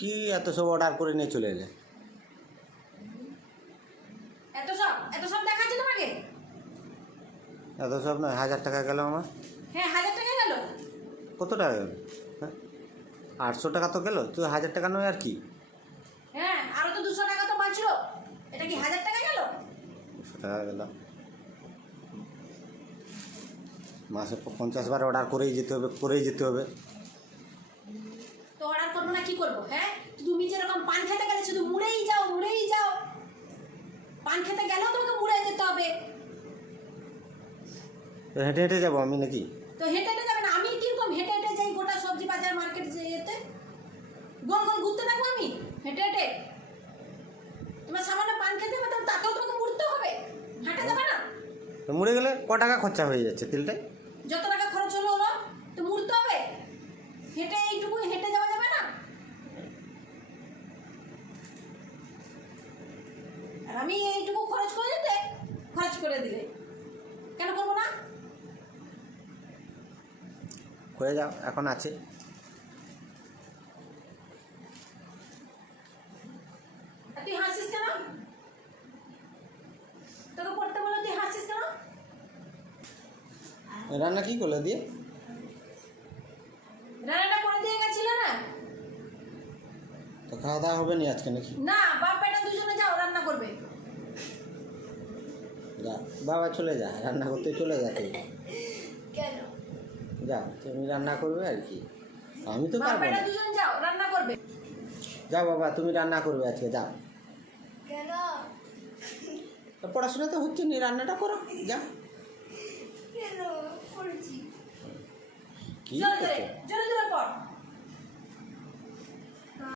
কি এত সব অর্ডার করে নিয়ে চলে এলে? এত সব দেখাচ্ছে তোমাকে? এত সব নয়, 1000 টাকা গেল আমার। হ্যাঁ 1000 টাকা গেল। কত টাকা গেল? হ্যাঁ 800 টাকা তো গেল, তো 1000 টাকা নয় আর কি? হ্যাঁ আরো তো 200 টাকা তো বাঁচলো, এটা কি 1000 টাকা গেল? 200 টাকা গেল। মাসে 50 বার অর্ডার করেই যেতে হবে। তো অর্ডার করবো না কি করবো? হ্যাঁ তুমি যেরকম পান খেতে গেলে শুধু মুড়েই যাও। পান খেতে গেলেও তোমাকে মুড়ে যেতে হবে। তো হেঁটে হেঁটে যাবো আমি নাকি? তো হেঁটে যাবে না? আমি কিরকম হেঁটে যাই গোটা সবজি বাজার মার্কেট যেতে? গোল ঘুরতে থাকবো আমি হেঁটে? তোমার সামান্য পান খেতে হবে তাতেও তোমাকে মুড়তে হবে, হাঁটা যাবে না? তো মুড়ে গেলে ক টাকা খরচা হয়ে যাচ্ছে তেলটায়? যত টাকা খরচ হলো তো মুড়তে হবে। এইটুকু হেঁটে যাওয়া যাবে না? আর আমি এইটুকু খরচ করে দিলে কেন করবো না? করে যাও, এখন আছে। আর তুই হাসিস কেন? তোকে পড়তে বলো, তুই হাসিস কেন? রান্না কি করলে দিয়ে? রান্নাটা করে দিয়ে গেছিল না? তো খাওয়া দাওয়া হবে নি আজকে নাকি? না, বাপ বেটা দুজনে যাও রান্না করবে। যা বাবা, চলে যা, রান্না করতে চলে যা তুই। কেন? যা, তুমি রান্না করবে আর কি, আমি তো বাপ পারবো বেটা না। দুজন যাও রান্না করবে। যাও বাবা, তুমি রান্না করবে আজকে, যাও। কেন? তো পড়াশোনা তো হচ্ছে না, রান্নাটা করো, যা। কেন করছি? কি জোরে জোরে পড়।